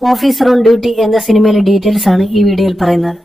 Officer on duty എന്ന സിനിമയിലെ details ആണ് ഈ വീഡിയോയിൽ പറയുന്നത്.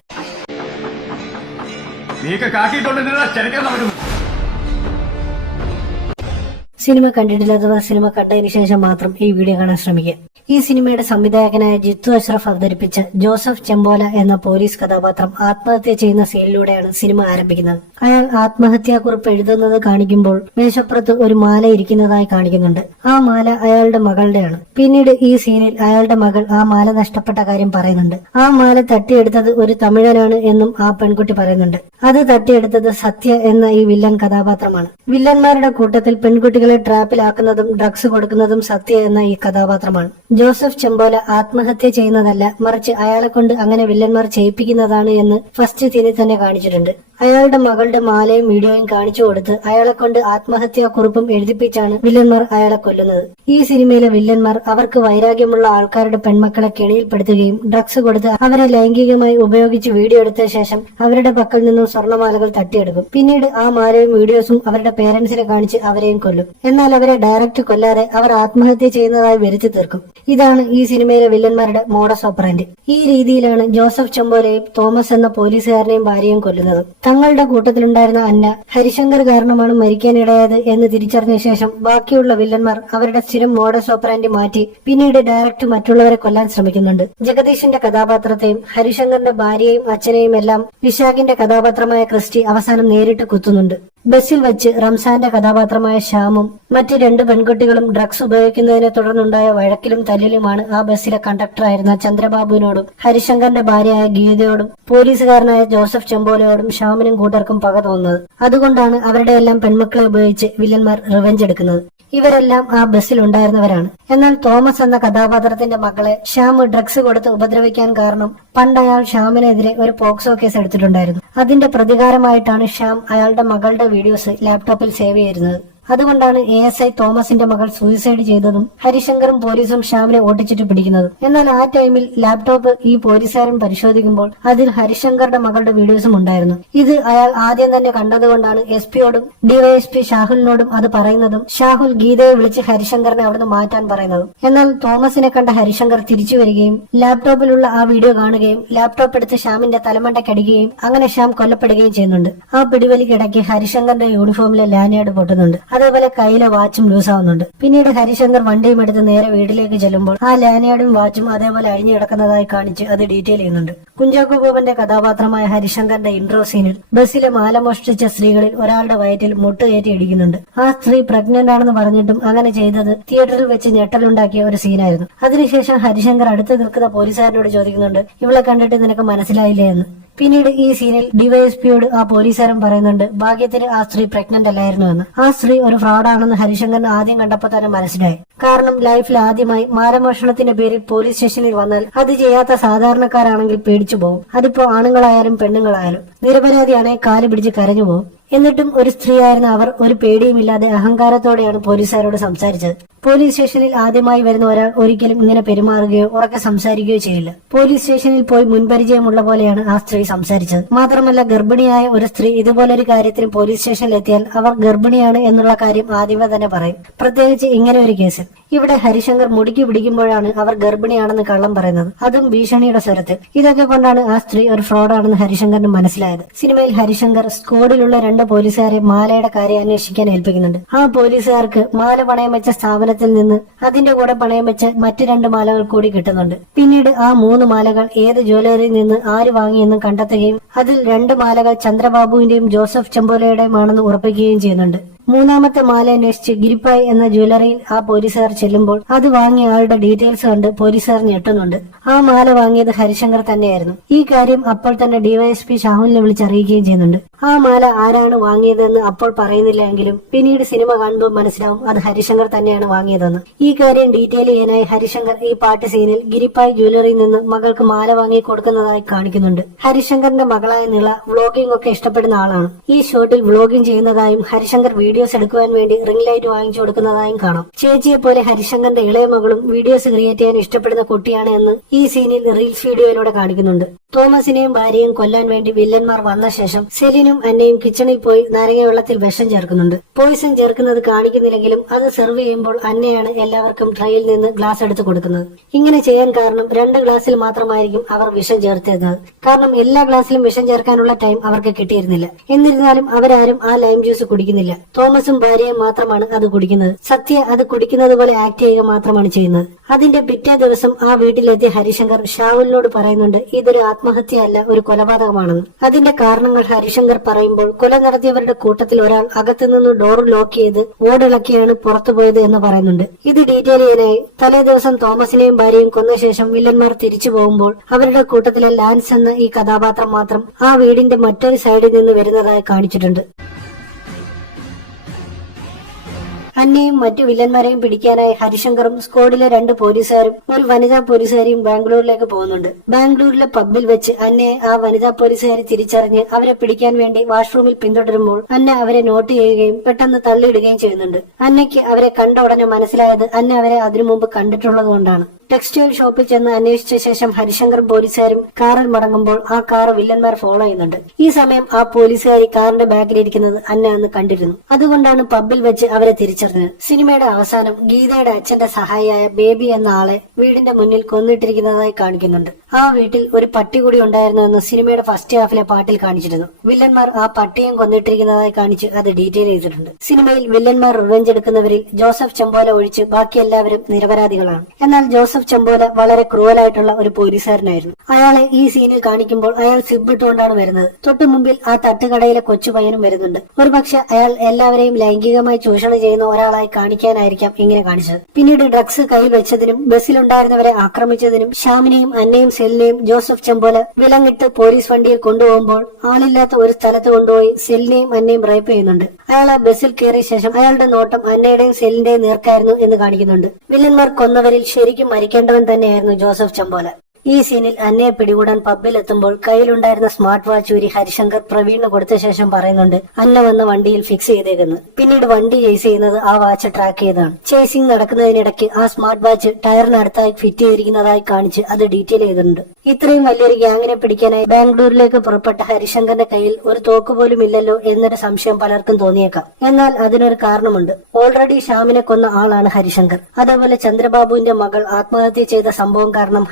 സിനിമ കണ്ടിട്ടില്ലാത്തവർ സിനിമ കണ്ടതിന് ശേഷം മാത്രം ഈ വീഡിയോ കാണാൻ ശ്രമിക്കുക. ഈ സിനിമയുടെ സംവിധായകനായ ജിത്തു അഷ്റഫ് അവതരിപ്പിച്ച ജോസഫ് ചെമ്പോല എന്ന പോലീസ് കഥാപാത്രം ആത്മഹത്യ ചെയ്യുന്ന സീനിലൂടെയാണ് സിനിമ ആരംഭിക്കുന്നത്. അയാൾ ആത്മഹത്യാക്കുറിപ്പ് എഴുതുന്നത് കാണിക്കുമ്പോൾ മേശപ്പുറത്ത് ഒരു മാല ഇരിക്കുന്നതായി കാണിക്കുന്നുണ്ട്. ആ മാല അയാളുടെ മകളുടെയാണ്. പിന്നീട് ഈ സീനിൽ അയാളുടെ മകൾ ആ മാല നഷ്ടപ്പെട്ട കാര്യം പറയുന്നുണ്ട്. ആ മാല തട്ടിയെടുത്തത് ഒരു തമിഴനാണ് എന്നും ആ പെൺകുട്ടി പറയുന്നുണ്ട്. അത് തട്ടിയെടുത്തത് സത്യ എന്ന ഈ വില്ലൻ കഥാപാത്രമാണ്. വില്ലന്മാരുടെ കൂട്ടത്തിൽ പെൺകുട്ടികളെ ട്രാപ്പിലാക്കുന്നതും ഡ്രഗ്സ് കൊടുക്കുന്നതും സത്യ എന്ന ഈ കഥാപാത്രമാണ്. ജോസഫ് ചെമ്പോല ആത്മഹത്യ ചെയ്യുന്നതല്ല മറിച്ച് അയാളെ കൊണ്ട് അങ്ങനെ വില്ലന്മാർ ചെയ്യിപ്പിക്കുന്നതാണ് എന്ന് ഫസ്റ്റ് തിരി തന്നെ കാണിച്ചിട്ടുണ്ട്. അയാളുടെ മകളുടെ മാലയും വീഡിയോയും കാണിച്ചു കൊടുത്ത് അയാളെ കൊണ്ട് ആത്മഹത്യാ കുറിപ്പും എഴുതിപ്പിച്ചാണ് വില്ലന്മാർ അയാളെ കൊല്ലുന്നത്. ഈ സിനിമയിലെ വില്ലന്മാർ അവർക്ക് വൈരാഗ്യമുള്ള ആൾക്കാരുടെ പെൺമക്കളെ കെണിയിൽപ്പെടുത്തുകയും ഡ്രഗ്സ് കൊടുത്ത് അവരെ ലൈംഗികമായി ഉപയോഗിച്ച് വീഡിയോ എടുത്ത ശേഷം അവരുടെ പക്കൽ നിന്നും സ്വർണമാലകൾ തട്ടിയെടുക്കും. പിന്നീട് ആ മാലയും വീഡിയോസും അവരുടെ പേരൻസിനെ കാണിച്ച് അവരെയും കൊല്ലും. എന്നാൽ അവരെ ഡയറക്റ്റ് കൊല്ലാതെ അവർ ആത്മഹത്യ ചെയ്യുന്നതായി വരുത്തി തീർക്കും. ഇതാണ് ഈ സിനിമയിലെ വില്ലന്മാരുടെ മോഡസ് ഓപ്പറന്റ് ഈ രീതിയിലാണ് ജോസഫ് ചെമ്പോലയും തോമസ് എന്ന പോലീസുകാരനെയും ഭാര്യയും കൊല്ലുന്നത്. തങ്ങളുടെ കൂട്ടത്തിലുണ്ടായിരുന്ന അന്ന ഹരിശങ്കർ കാരണമാണ് മരിക്കാനിടയായത് എന്ന് തിരിച്ചറിഞ്ഞ ശേഷം ബാക്കിയുള്ള വില്ലന്മാർ അവരുടെ സ്ഥിരം മോഡസ് ഓപ്പറാൻഡി മാറ്റി പിന്നീട് ഡയറക്റ്റ് മറ്റുള്ളവരെ കൊല്ലാൻ ശ്രമിക്കുന്നുണ്ട്. ജഗദീഷിന്റെ കഥാപാത്രത്തെയും ഹരിശങ്കറിന്റെ ഭാര്യയെയും അച്ഛനെയും എല്ലാം വിശാഖിന്റെ കഥാപാത്രമായ ക്രിസ്റ്റി അവസാനം നേരിട്ട് കുത്തുന്നുണ്ട്. ബസ്സിൽ വെച്ച് റംസാന്റെ കഥാപാത്രമായ ശ്യാമും മറ്റ് രണ്ട് പെൺകുട്ടികളും ഡ്രഗ്സ് ഉപയോഗിക്കുന്നതിനെ തുടർന്നുണ്ടായ വഴക്കിലും തല്ലിലുമാണ് ആ ബസ്സിലെ കണ്ടക്ടറായിരുന്ന ചന്ദ്രബാബുവിനോടും ഹരിശങ്കറിന്റെ ഭാര്യയായ ഗീതയോടും പോലീസുകാരനായ ജോസഫ് ചെമ്പോലയോടും ശ്യാമിനും കൂട്ടർക്കും പക തോന്നുന്നത്. അതുകൊണ്ടാണ് അവരുടെ എല്ലാം പെൺമക്കളെ ഉപയോഗിച്ച് വില്ലന്മാർ റിവഞ്ച് എടുക്കുന്നത്. ഇവരെല്ലാം ആ ബസ്സിൽ ഉണ്ടായിരുന്നവരാണ്. എന്നാൽ തോമസ് എന്ന കഥാപാത്രത്തിന്റെ മകളെ ശ്യാം ഡ്രഗ്സ് കൊടുത്ത് ഉപദ്രവിക്കാൻ കാരണം പണ്ട് അയാൾ ശ്യാമിനെതിരെ ഒരു പോക്സോ കേസ് എടുത്തിട്ടുണ്ടായിരുന്നു. അതിന്റെ പ്രതികാരമായിട്ടാണ് ശ്യാം അയാളുടെ മകളുടെ വീഡിയോസ് ലാപ്ടോപ്പിൽ സേവ് ചെയ്തിരുന്നത് അതുകൊണ്ടാണ് എ എസ് ഐ തോമസിന്റെ മകൾ സൂയിസൈഡ് ചെയ്തതും ഹരിശങ്കറും പോലീസും ശ്യാമിനെ ഓട്ടിച്ചിട്ട് പിടിക്കുന്നതും. എന്നാൽ ആ ടൈമിൽ ലാപ്ടോപ്പ് ഈ പോലീസുകാരൻ പരിശോധിക്കുമ്പോൾ അതിൽ ഹരിശങ്കറുടെ മകളുടെ വീഡിയോസും ഉണ്ടായിരുന്നു. ഇത് അയാൾ ആദ്യം തന്നെ കണ്ടതുകൊണ്ടാണ് എസ് പിയോടും ഡിവൈഎസ്പി ഷാഹുലിനോടും അത് പറയുന്നതും ഷാഹുൽ ഗീതയെ വിളിച്ച് ഹരിശങ്കറിനെ അവിടുന്ന് മാറ്റാൻ പറയുന്നതും. എന്നാൽ തോമസിനെ കണ്ട ഹരിശങ്കർ തിരിച്ചു വരികയും ലാപ്ടോപ്പിലുള്ള ആ വീഡിയോ കാണുകയും ലാപ്ടോപ്പ് എടുത്ത് ശ്യാമിന്റെ തലമണ്ടയ്ക്കടിക്കുകയും അങ്ങനെ ശ്യാം കൊല്ലപ്പെടുകയും ചെയ്യുന്നുണ്ട്. ആ പിടിവലിക്കിടയ്ക്ക് ഹരിശങ്കറിന്റെ യൂണിഫോമിലെ ലാനിയാട് പൊട്ടുന്നുണ്ട്. അതേപോലെ കയ്യിലെ വാച്ചും ലൂസ് ആവുന്നുണ്ട്. പിന്നീട് ഹരിശങ്കർ വണ്ടിയും എടുത്ത് നേരെ വീട്ടിലേക്ക് ചെല്ലുമ്പോൾ ആ ലാനിയാടും വാച്ചും അതേപോലെ അഴിഞ്ഞു കിടക്കുന്നതായി കാണിച്ച് അത് ഡീറ്റെയിൽ ചെയ്യുന്നുണ്ട്. കുഞ്ചാക്കോ ബോബന്റെ കഥാപാത്രമായ ഹരിശങ്കറിന്റെ ഇൻട്രോ സീനിൽ ബസ്സിലെ മാല മോഷ്ടിച്ച സ്ത്രീകളിൽ ഒരാളുടെ വയറ്റിൽ മുട്ടുകയറ്റി ഇടിക്കുന്നുണ്ട്. ആ സ്ത്രീ പ്രഗ്നന്റ് ആണെന്ന് പറഞ്ഞിട്ടും അങ്ങനെ ചെയ്തത് തിയേറ്ററിൽ വെച്ച് ഞെട്ടലുണ്ടാക്കിയ ഒരു സീനായിരുന്നു അതിനുശേഷം ഹരിശങ്കർ അടുത്ത് നിൽക്കുന്ന പോലീസുകാരനോട് ചോദിക്കുന്നുണ്ട് ഇവളെ കണ്ടിട്ട് നിനക്ക് മനസ്സിലായില്ലേ? എന്ന്. പിന്നീട് ഈ സീനിൽ ഡിവൈഎസ്പിയോട് ആ പോലീസുകാരൻ പറയുന്നുണ്ട് ഭാഗ്യത്തിന് ആ സ്ത്രീ പ്രഗ്നന്റ് അല്ലായിരുന്നു എന്ന്. ആ സ്ത്രീ ഒരു ഫ്രോഡാണെന്ന് ഹരിശങ്കർ ആദ്യം കണ്ടപ്പോൾ തന്നെ മനസ്സിലായി. കാരണം ലൈഫിൽ ആദ്യമായി മാലമോഷണത്തിന്റെ പേരിൽ പോലീസ് സ്റ്റേഷനിൽ വന്നാൽ അത് ചെയ്യാത്ത സാധാരണക്കാരാണെങ്കിൽ പേടിച്ചു പോകും. അതിപ്പോ ആണുങ്ങളായാലും പെണ്ണുങ്ങളായാലും നിരപരാധിയാണെങ്കിൽ കാൽ പിടിച്ച് കരഞ്ഞു പോകും. എന്നിട്ടും ഒരു സ്ത്രീയായിരുന്ന അവർ ഒരു പേടിയുമില്ലാതെ അഹങ്കാരത്തോടെയാണ് പോലീസുകാരോട് സംസാരിച്ചത്. പോലീസ് സ്റ്റേഷനിൽ ആദ്യമായി വരുന്ന ഒരാൾ ഒരിക്കലും ഇങ്ങനെ പെരുമാറുകയോ ഉറക്കെ സംസാരിക്കുകയോ ചെയ്യില്ല. പോലീസ് സ്റ്റേഷനിൽ പോയി മുൻപരിചയമുള്ള പോലെയാണ് ആ സ്ത്രീ സംസാരിച്ചത്. മാത്രമല്ല ഗർഭിണിയായ ഒരു സ്ത്രീ ഇതുപോലൊരു കാര്യത്തിന് പോലീസ് സ്റ്റേഷനിൽ എത്തിയാൽ അവർ ഗർഭിണിയാണ് എന്നുള്ള കാര്യം ആദ്യമേ തന്നെ പറയും. പ്രത്യേകിച്ച് ഇങ്ങനെ ഒരു കേസിൽ. ഇവിടെ ഹരിശങ്കർ മുടിക്ക് പിടിക്കുമ്പോഴാണ് അവർ ഗർഭിണിയാണെന്ന് കള്ളം പറയുന്നത്. അതും ഭീഷണിയുടെ സ്വരത്തിൽ. ഇതൊക്കെ കൊണ്ടാണ് ആ സ്ത്രീ ഒരു ഫ്രോഡാണെന്ന് ഹരിശങ്കറിന് മനസ്സിലായത്. സിനിമയിൽ ഹരിശങ്കർ സ്കോഡിലുള്ള രണ്ട് പോലീസുകാരെ മാലയുടെ കാര്യം അന്വേഷിക്കാൻ ഏൽപ്പിക്കുന്നുണ്ട്. ആ പോലീസുകാർക്ക് മാല പണയം വെച്ച സ്ഥാപനത്തിൽ നിന്ന് അതിന്റെ കൂടെ പണയം വെച്ച മറ്റു രണ്ട് മാലകൾ കൂടി കിട്ടുന്നുണ്ട്. പിന്നീട് ആ മൂന്ന് മാലകൾ ഏത് ജ്വല്ലറിയിൽ നിന്ന് ആര് വാങ്ങിയെന്നും കണ്ടെത്തുകയും അതിൽ രണ്ട് മാലകൾ ചന്ദ്രബാബുവിന്റെയും ജോസഫ് ചെമ്പോലയുടെയും ആണെന്ന് ഉറപ്പിക്കുകയും ചെയ്യുന്നുണ്ട്. മൂന്നാമത്തെ മാല അന്വേഷിച്ച് ഗിരിപ്പായ് എന്ന ജ്വല്ലറിയിൽ ആ പോലീസുകാർ ചെല്ലുമ്പോൾ അത് വാങ്ങിയ ആളുടെ ഡീറ്റെയിൽസ് കണ്ട് പോലീസുകാർ ഞെട്ടുന്നുണ്ട്. ആ മാല വാങ്ങിയത് ഹരിശങ്കർ തന്നെയായിരുന്നു. ഈ കാര്യം അപ്പോൾ തന്നെ ഡിവൈഎസ്പി ഷാഹുലിനെ വിളിച്ചറിയിക്കുകയും ചെയ്യുന്നുണ്ട്. ആ മാല ആരാണ് വാങ്ങിയതെന്ന് അപ്പോൾ പറയുന്നില്ല എങ്കിലും പിന്നീട് സിനിമ കാണുമ്പോൾ മനസ്സിലാവും അത് ഹരിശങ്കർ തന്നെയാണ് വാങ്ങിയതെന്ന്. ഈ കാര്യം ഡീറ്റെയിൽ ചെയ്യാനായി ഹരിശങ്കർ ഈ പാട്ട് സീനിൽ ഗിരിപ്പായ് ജ്വല്ലറിയിൽ നിന്ന് മകൾക്ക് മാല വാങ്ങി കൊടുക്കുന്നതായി കാണിക്കുന്നുണ്ട്. ഹരിശങ്കറിന്റെ മകളായ നിള വ്ളോഗിംഗ് ഒക്കെ ഇഷ്ടപ്പെടുന്ന ആളാണ്. ഈ ഷോട്ടിൽ വ്ളോഗിംഗ് ചെയ്യുന്നതായും ഹരിശങ്കർ വീഡിയോസ് എടുക്കുവാൻ വേണ്ടി റിംഗ് ലൈറ്റ് വാങ്ങിച്ചു കൊടുക്കുന്നതായും കാണാം. ചേച്ചിയെ പോലെ ഹരിശങ്കറിന്റെ ഇളയ മകളും വീഡിയോസ് ക്രിയേറ്റ് ചെയ്യാൻ ഇഷ്ടപ്പെടുന്ന കുട്ടിയാണ് എന്ന് ഈ സീനിൽ റീൽസ് വീഡിയോയിലൂടെ കാണിക്കുന്നുണ്ട്. തോമസിനെയും ഭാര്യയും കൊല്ലാൻ വേണ്ടി വില്ലന്മാർ വന്ന ശേഷം സെലിനും അന്നയും അന്നയും കിച്ചണിൽ പോയി നാരങ്ങ വെള്ളത്തിൽ വിഷം ചേർക്കുന്നുണ്ട്. പോയിസൺ ചേർക്കുന്നത് കാണിക്കുന്നില്ലെങ്കിലും അത് സെർവ് ചെയ്യുമ്പോൾ അന്നയാണ് എല്ലാവർക്കും ട്രയിൽ നിന്ന് ഗ്ലാസ് എടുത്ത് കൊടുക്കുന്നത്. ഇങ്ങനെ ചെയ്യാൻ കാരണം രണ്ട് ഗ്ലാസ്സിൽ മാത്രമായിരിക്കും അവർ വിഷം ചേർത്തിരുന്നത്. കാരണം എല്ലാ ഗ്ലാസ്സിലും വിഷം ചേർക്കാനുള്ള ടൈം അവർക്ക് കിട്ടിയിരുന്നില്ല. എന്നിരുന്നാലും അവരാരും ആ ലൈം ജ്യൂസ് കുടിക്കുന്നില്ല. തോമസും ഭാര്യയും മാത്രമാണ് അത് കുടിക്കുന്നത്. സത്യ അത് കുടിക്കുന്നത് പോലെ ആക്ട് ചെയ്യുക മാത്രമാണ് ചെയ്യുന്നത്. അതിന്റെ പിറ്റേ ദിവസം ആ വീട്ടിലെത്തിയ ഹരിശങ്കർ ഷാവുലിനോട് പറയുന്നുണ്ട് ഇതൊരു ആത്മഹത്യയല്ല ഒരു കൊലപാതകമാണെന്ന്. അതിന്റെ കാരണങ്ങൾ ഹരിശങ്കർ പറയുമ്പോൾ കൊല നടത്തിയവരുടെ കൂട്ടത്തിൽ ഒരാൾ അകത്തുനിന്ന് ഡോർ ലോക്ക് ചെയ്ത് ഓടിളക്കിയാണ് പുറത്തുപോയത് എന്ന് പറയുന്നുണ്ട്. ഇത് ഡീറ്റെയിൽ ചെയ്യാനായി തലേ ദിവസം തോമസിനെയും ഭാര്യയും കൊന്ന ശേഷം വില്ലന്മാർ തിരിച്ചു പോകുമ്പോൾ അവരുടെ കൂട്ടത്തിലെ ലാൻസ് എന്ന ഈ കഥാപാത്രം മാത്രം ആ വീടിന്റെ മറ്റൊരു സൈഡിൽ നിന്ന് വരുന്നതായി കാണിച്ചിട്ടുണ്ട്. അന്നയും മറ്റു വില്ലന്മാരെയും പിടിക്കാനായി ഹരിശങ്കറും സ്കോഡിലെ രണ്ട് പോലീസുകാരും ഒരു വനിതാ പോലീസുകാരിയും ബാംഗ്ലൂരിലേക്ക് പോകുന്നുണ്ട്. ബാംഗ്ലൂരിലെ പബ്ബിൽ വെച്ച് അന്നയെ ആ വനിതാ പോലീസുകാരി തിരിച്ചറിഞ്ഞ് അവരെ പിടിക്കാൻ വേണ്ടി വാഷ്റൂമിൽ പിന്തുടരുമ്പോൾ അന്ന അവരെ നോട്ട് ചെയ്യുകയും പെട്ടെന്ന് തള്ളിയിടുകയും ചെയ്യുന്നുണ്ട്. അന്നയ്ക്ക് അവരെ കണ്ട ഉടനെ മനസ്സിലായത് അന്ന അവരെ അതിനു മുമ്പ് കണ്ടിട്ടുള്ളത് കൊണ്ടാണ്. ടെക്സ്റ്റൈൽ ഷോപ്പിൽ ചെന്ന് അന്വേഷിച്ച ശേഷം ഹരിശങ്കർ പോലീസുകാരും കാറിൽ മടങ്ങുമ്പോൾ ആ കാർ വില്ലന്മാർ ഫോളോ ചെയ്യുന്നുണ്ട്. ഈ സമയം ആ പോലീസുകാരി കാറിന്റെ ബാക്കിലിരിക്കുന്നത് അന്ന അന്ന് കണ്ടിരുന്നു. അതുകൊണ്ടാണ് പബ്ബിൽ വെച്ച് അവരെ തിരിച്ചറിഞ്ഞത്. സിനിമയുടെ അവസാനം ഗീതയുടെ അച്ഛന്റെ സഹായിയായ ബേബി എന്ന ആളെ വീടിന്റെ മുന്നിൽ കൊന്നിട്ടിരിക്കുന്നതായി കാണിക്കുന്നുണ്ട്. ആ വീട്ടിൽ ഒരു പട്ടി കൂടി ഉണ്ടായിരുന്നുവെന്ന് സിനിമയുടെ ഫസ്റ്റ് ഹാഫിലെ പാട്ടിൽ കാണിച്ചിരുന്നു. വില്ലന്മാർ ആ പട്ടിയും കൊന്നിട്ടിരിക്കുന്നതായി കാണിച്ച് അത് ഡീറ്റെയിൽ ചെയ്തിട്ടുണ്ട്. സിനിമയിൽ വില്ലന്മാർ റിവെഞ്ച് എടുക്കുന്നവരിൽ ജോസഫ് ചെമ്പോല ഒഴിച്ച് ബാക്കി എല്ലാവരും നിരപരാധികളാണ്. എന്നാൽ ജോസഫ് ചെമ്പോല വളരെ ക്രൂവലായിട്ടുള്ള ഒരു പോലീസുകാരനായിരുന്നു. അയാളെ ഈ സീനിൽ കാണിക്കുമ്പോൾ അയാൾ സിബിട്ടുകൊണ്ടാണ് വരുന്നത്. തൊട്ടു മുമ്പിൽ ആ തട്ടുകടയിലെ കൊച്ചു പയ്യനും വരുന്നുണ്ട്. ഒരുപക്ഷെ അയാൾ എല്ലാവരെയും ലൈംഗികമായി ചൂഷണം ചെയ്യുന്ന ഒരാളായി കാണിക്കാനായിരിക്കാം ഇങ്ങനെ കാണിച്ചത്. പിന്നീട് ഡ്രഗ്സ് കയ്യിൽ വെച്ചതിനും ബസ്സിലുണ്ടായിരുന്നവരെ ആക്രമിച്ചതിനും ഷ്യാമിനെയും അന്നയും സെല്ലിനെയും ജോസഫ് ചെമ്പോല വിലങ്ങിട്ട് പോലീസ് വണ്ടിയിൽ കൊണ്ടുപോകുമ്പോൾ ആളില്ലാത്ത ഒരു സ്ഥലത്ത് കൊണ്ടുപോയി സെല്ലിനെയും അന്നയും റേപ്പ് ചെയ്യുന്നുണ്ട്. അയാൾ ആ ബസ്സിൽ കയറിയ ശേഷം അയാളുടെ നോട്ടം അന്നയുടെയും സെല്ലിന്റെയും നേർക്കായിരുന്നു എന്ന് കാണിക്കുന്നുണ്ട്. വില്ലന്മാർ കൊന്നവരിൽ ശരിക്കും മരിക്കേണ്ടവൻ തന്നെയായിരുന്നു ജോസഫ് ചെമ്പോല. ഈ സീനിൽ അന്നയെ പിടികൂടാൻ പബ്ബിൽ എത്തുമ്പോൾ കയ്യിലുണ്ടായിരുന്ന സ്മാർട്ട് വാച്ച് ഊരി ഹരിശങ്കർ പ്രവീണിന് കൊടുത്ത ശേഷം പറയുന്നുണ്ട് അന്ന വന്ന് വണ്ടിയിൽ ഫിക്സ് ചെയ്തേക്കുന്നത് പിന്നീട് വണ്ടി ചേസ് ചെയ്യുന്നത് ആ വാച്ച് ട്രാക്ക് ചെയ്താണ് ചേസിംഗ് നടക്കുന്നതിനിടയ്ക്ക് ആ സ്മാർട്ട് വാച്ച് ടയറിനടുത്തായി ഫിറ്റ് ചെയ്തിരിക്കുന്നതായി കാണിച്ച് അത് ഡീറ്റെയിൽ ചെയ്തിട്ടുണ്ട്. ഇത്രയും വലിയൊരു ഗ്യാങ്ങിനെ പിടിക്കാനായി ബാംഗ്ലൂരിലേക്ക് പുറപ്പെട്ട ഹരിശങ്കറിന്റെ കയ്യിൽ ഒരു തോക്ക് പോലും ഇല്ലല്ലോ എന്നൊരു സംശയം പലർക്കും തോന്നിയേക്കാം. എന്നാൽ അതിനൊരു കാരണമുണ്ട്. ഓൾറെഡി ഷ്യാമിനെ കൊന്ന ആളാണ് ഹരിശങ്കർ. അതേപോലെ ചന്ദ്രബാബുവിന്റെ മകൾ ആത്മഹത്യ ചെയ്ത സംഭവം കാരണം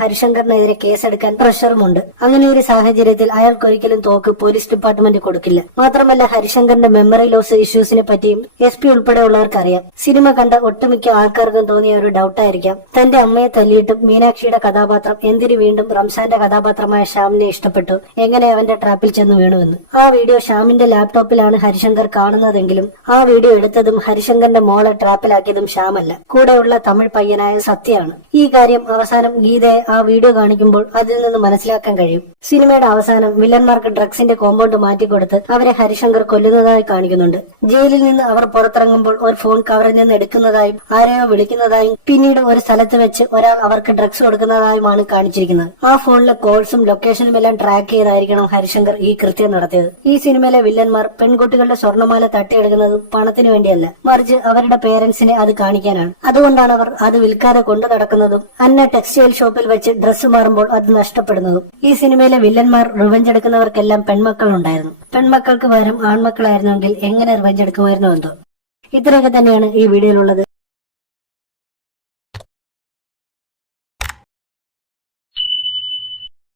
ഹരിശങ്കറിനെതിരെ കേസെടുക്കാൻ പ്രഷറുമുണ്ട്. അങ്ങനെ ഒരു സാഹചര്യത്തിൽ അയാൾക്കൊരിക്കലും തോക്ക് പോലീസ് ഡിപ്പാർട്ട്മെന്റ് കൊടുക്കില്ല. മാത്രമല്ല ഹരിശങ്കറിന്റെ മെമ്മറി ലോസ് ഇഷ്യൂസിനെ പറ്റിയും എസ് പി ഉൾപ്പെടെയുള്ളവർക്കറിയാം. സിനിമ കണ്ട ഒട്ടുമിക്ക ആൾക്കാർക്കും തോന്നിയ ഒരു ഡൌട്ടായിരിക്കാം തന്റെ അമ്മയെ തല്ലിയിട്ടും മീനാക്ഷിയുടെ കഥാപാത്രം എന്തിനു വീണ്ടും റംസാന്റെ കഥാപാത്രമായ ശ്യാമിനെ ഇഷ്ടപ്പെട്ടു? എങ്ങനെ അവന്റെ ട്രാപ്പിൽ ചെന്ന് വീണുവെന്ന്? ആ വീഡിയോ ശ്യാമിന്റെ ലാപ്ടോപ്പിലാണ് ഹരിശങ്കർ കാണുന്നതെങ്കിലും ആ വീഡിയോ എടുത്തതും ഹരിശങ്കറിന്റെ മോളെ ട്രാപ്പിലാക്കിയതും ശ്യാമല്ല. കൂടെയുള്ള തമിഴ് പയ്യനായ സത്യയാണ്. ഈ കാര്യം അവസാനം ഗീതയെ ആ വീഡിയോ കാണിക്കുമ്പോൾ അതിൽ നിന്ന് മനസ്സിലാക്കാൻ കഴിയും. സിനിമയുടെ അവസാനം വില്ലന്മാർക്ക് ഡ്രഗ്സിന്റെ കോമ്പൗണ്ട് മാറ്റിക്കൊടുത്ത് അവരെ ഹരിശങ്കർ കൊല്ലുന്നതായി കാണിക്കുന്നുണ്ട്. ജയിലിൽ നിന്ന് അവർ പുറത്തിറങ്ങുമ്പോൾ ഒരു ഫോൺ കവറിൽ നിന്ന് എടുക്കുന്നതായും ആരെയോ വിളിക്കുന്നതായും പിന്നീട് ഒരു സ്ഥലത്ത് വെച്ച് ഒരാൾ അവർക്ക് ഡ്രഗ്സ് കൊടുക്കുന്നതായുമാണ് കാണിച്ചിരിക്കുന്നത്. ആ ഫോണിലെ കോൾസും ലൊക്കേഷനും എല്ലാം ട്രാക്ക് ചെയ്തായിരിക്കണം ഹരിശങ്കർ ഈ കൃത്യം നടത്തിയത്. ഈ സിനിമയിലെ വില്ലന്മാർ പെൺകുട്ടികളുടെ സ്വർണമാല തട്ടിയെടുക്കുന്നത് പണത്തിന് വേണ്ടിയല്ല. മറിച്ച് അവരുടെ പേരന്റ്സിനെ അത് കാണിക്കാനാണ്. അതുകൊണ്ടാണ് അവർ അത് വിൽക്കാതെ കൊണ്ടു നടക്കുന്നതും അന്ന ടെക്സ്റ്റൈൽ ഷോപ്പിൽ വെച്ച് ഡ്രസ്സ് മാറുമ്പോൾ അത് നഷ്ടപ്പെടുന്നതും. ഈ സിനിമയിലെ വില്ലന്മാർ റിവഞ്ച് എടുക്കുന്നവർക്കെല്ലാം പെൺമക്കൾ ഉണ്ടായിരുന്നു പെൺമക്കൾക്ക് പകരം ആൺമക്കളായിരുന്നെങ്കിൽ എങ്ങനെ റിവഞ്ച് എടുക്കുമായിരുന്നു എന്തോ. ഇത്രയൊക്കെ തന്നെയാണ് ഈ വീഡിയോയിലുള്ളത്.